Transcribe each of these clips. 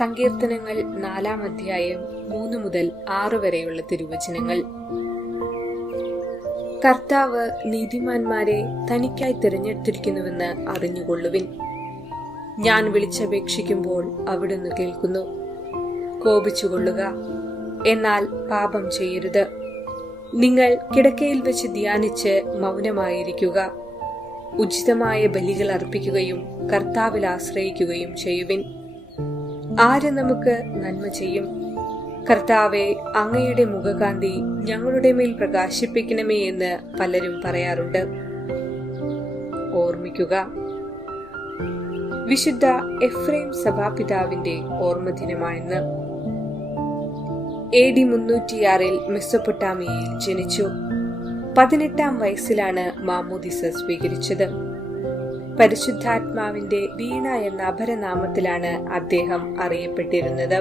സങ്കീർത്തനങ്ങൾ 4 അധ്യായം 3 മുതൽ 6 വരെയുള്ള തിരുവചനങ്ങൾ. കർത്താവ് നീതിമാന്മാരെ തനിക്കായി തിരഞ്ഞെടുത്തിരിക്കുന്നുവെന്ന് അറിഞ്ഞുകൊള്ളുവിൻ. ഞാൻ വിളിച്ചപേക്ഷിക്കുമ്പോൾ അവിടുന്ന് കേൾക്കുന്നു. കോപിച്ചുകൊള്ളുക, എന്നാൽ പാപം ചെയ്യരുത്. നിങ്ങൾ കിടക്കയിൽ വെച്ച് ധ്യാനിച്ച് മൗനമായിരിക്കുക. ഉചിതമായ ബലികൾ അർപ്പിക്കുകയും കർത്താവിൽ ആശ്രയിക്കുകയും ചെയ്യുവിൻ. ആര് നമുക്ക് നന്മ ചെയ്യും? കർത്താവെ, അങ്ങയുടെ മുഖകാന്തി ഞങ്ങളുടെ മേൽ പ്രകാശിപ്പിക്കണമേ എന്ന് പലരും പറയാറുണ്ട്. ഓർമ്മിക്കുക, വിശുദ്ധ എഫ്രൈം സഭാപിതാവിന്റെ ഓർമ്മദിനമാണെന്ന്. AD 306 മെസൊപ്പൊട്ടാമിയയിൽ ജനിച്ചു. 18-ാം വയസ്സിലാണ് മാമോദിസ സ്വീകരിച്ചത്. പരിശുദ്ധാത്മാവിന്റെ വീണ എന്ന അപരനാമത്തിലാണ് അദ്ദേഹം അറിയപ്പെട്ടിരുന്നത്.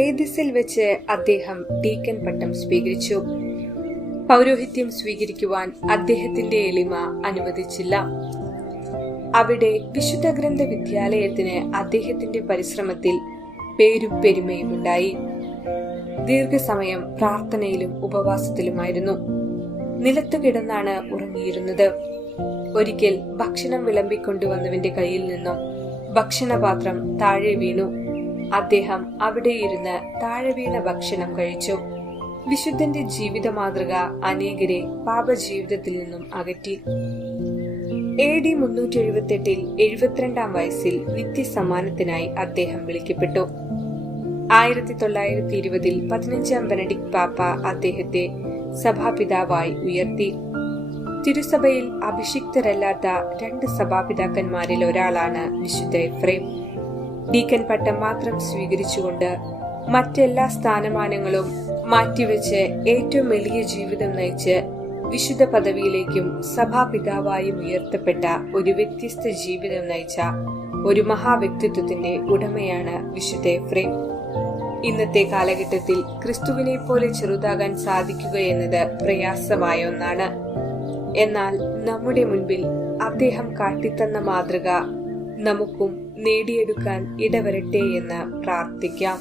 ഏദിസിൽ വെച്ച് അദ്ദേഹം ഡീക്കൻ പട്ടം സ്വീകരിച്ചു. പൗരോഹിത്യം സ്വീകരിക്കുവാൻ അദ്ദേഹത്തിന്റെ എളിമ അനുവദിച്ചില്ല. അവിടെ വിശുദ്ധ ഗ്രന്ഥ വിദ്യാലയത്തിന് അദ്ദേഹത്തിന്റെ പരിശ്രമത്തിൽ പേരും പെരുമയും ഉണ്ടായി. ദീർഘസമയം പ്രാർത്ഥനയിലും ഉപവാസത്തിലുമായിരുന്നു. നിലത്തു കിടന്നാണ് ഉറങ്ങിയിരുന്നത്. ഒരിക്കൽ ഭക്ഷണം വിളമ്പിക്കൊണ്ടുവന്നവന്റെ കയ്യിൽ നിന്നും ഭക്ഷണപാത്രം താഴെ വീണു. അദ്ദേഹം അവിടെ ഇരുന്ന് താഴെ വീണ ഭക്ഷണം കഴിച്ചു. വിശുദ്ധന്റെ ജീവിത മാതൃക അനേകരെ പാപജീവിതത്തിൽ നിന്നും അകറ്റി. AD 378 72-ാം വയസ്സിൽ നിത്യസമ്മാനത്തിനായി അദ്ദേഹം വിളിക്കപ്പെട്ടു. 1920 15-ാം ബെനഡിക്ട് പാപ്പ അദ്ദേഹത്തെ സഭാപിതാവായി ഉയർത്തി. തിരുസഭയിൽ അഭിഷിക്തരല്ലാത്ത 2 സഭാപിതാക്കന്മാരിൽ ഒരാളാണ് വിശുദ്ധ എഫ്രൈം. ഡീക്കൻ പട്ടം മാത്രം സ്വീകരിച്ചുകൊണ്ട് മറ്റെല്ലാ സ്ഥാനമാനങ്ങളും മാറ്റിവെച്ച് ഏറ്റവും എളിയ ജീവിതം നയിച്ച് വിശുദ്ധ പദവിയിലേക്കും സഭാപിതാവായും ഉയർത്തപ്പെട്ട ഒരു വ്യത്യസ്ത ജീവിതം നയിച്ച ഒരു മഹാവ്യക്തിത്വത്തിന്റെ ഉടമയാണ് വിശുദ്ധ എഫ്രൈം. ഇന്നത്തെ കാലഘട്ടത്തിൽ ക്രിസ്തുവിനെ പോലെ ചെറുതാകാൻ സാധിക്കുക എന്നത് പ്രയാസമായ ഒന്നാണ്. എന്നാൽ നമ്മുടെ മുൻപിൽ അദ്ദേഹം കാട്ടിത്തന്ന മാതൃക നമുക്കും നേടിയെടുക്കാൻ ഇടവരട്ടെ എന്ന് പ്രാർത്ഥിക്കാം.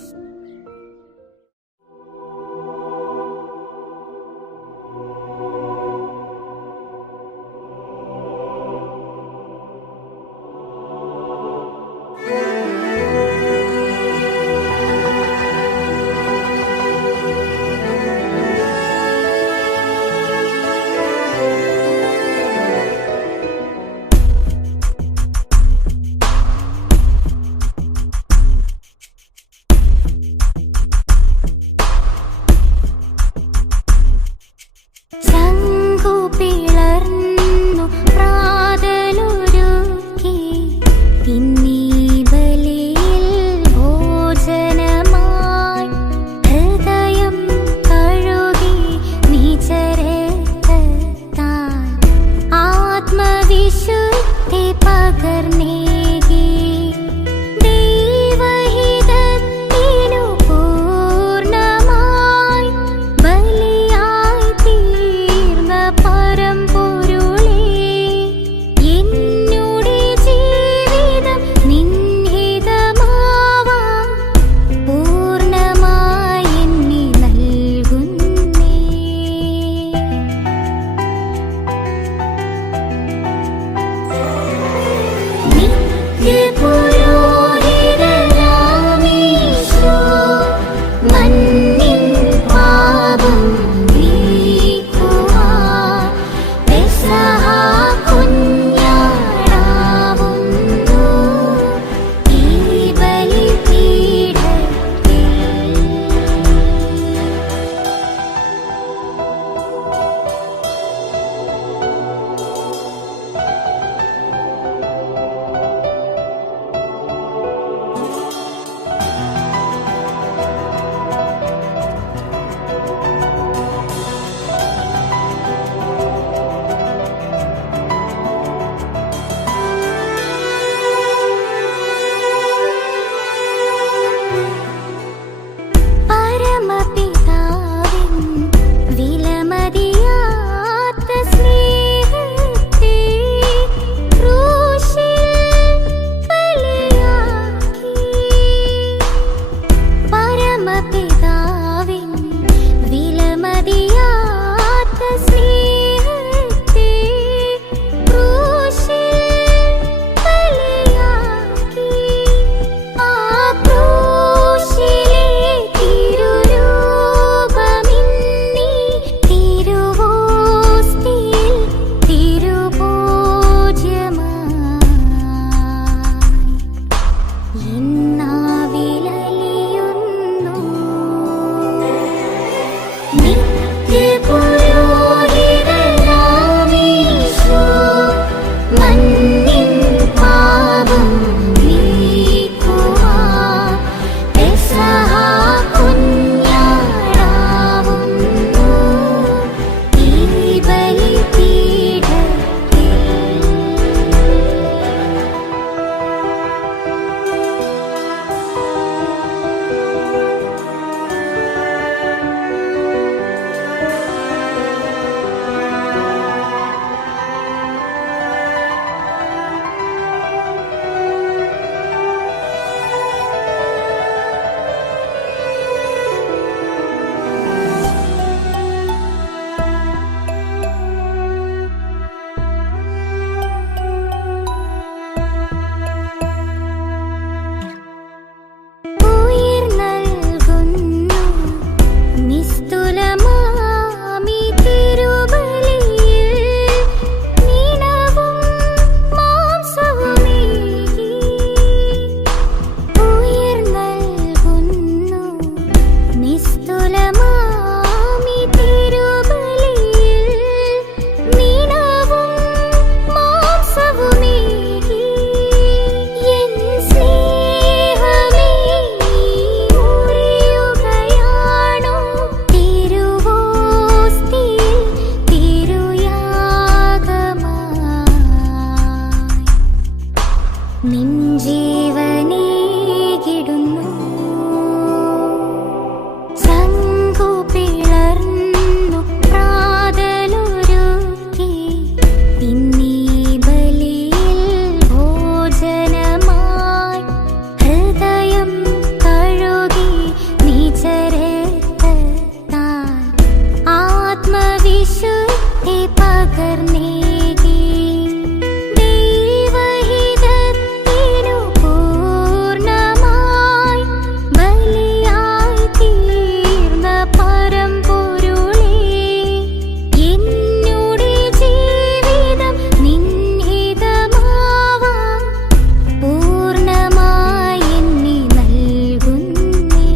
എന്നാവിലലിയുന്നു നിത്യപുരോഹിതനാമീശോ മന്നിൻ പാപം നീക്കുവാൻ പെസഹ കുഞ്ഞാടാവുന്നു ഈ ബലിപീഠത്തിൽ. ഉയിർ നൽകുന്നു നിസ്തുലമാമി തിരുബലിയിൽ നിണവും മാംസവുമേകി. ഉയിർ നൽകുന്നു നിസ്തുലമാമി തിരുബലിയിൽ നിണവും മാംസവുമേകി. എൻ സ്നേഹമേ നീ മുറിയുകയാണോ തിരുവോസ്തിയിൽ തിരുയാഗമായി. നിൻ ജീവനേകിടുന്നു ചങ്കു പിളർന്നു പ്രാതലൊരുക്കി. ഇന്നീ ബലിയിൽ ഭോജനമായി ഹൃദയം കഴുകി നിജരക്തത്താൽ ആത്മവിശുദ്ധി പകർന്നേകി. ദൈവഹിതത്തിനു പൂർണ്ണമായി ബലിയായി തീർന്ന പരമ്പൊരുളേ, എന്നുടെ ജീവിതം നിൻഹിതമാവാൻ പൂർണ്ണമായി എന്നെ നൽകുന്നേ.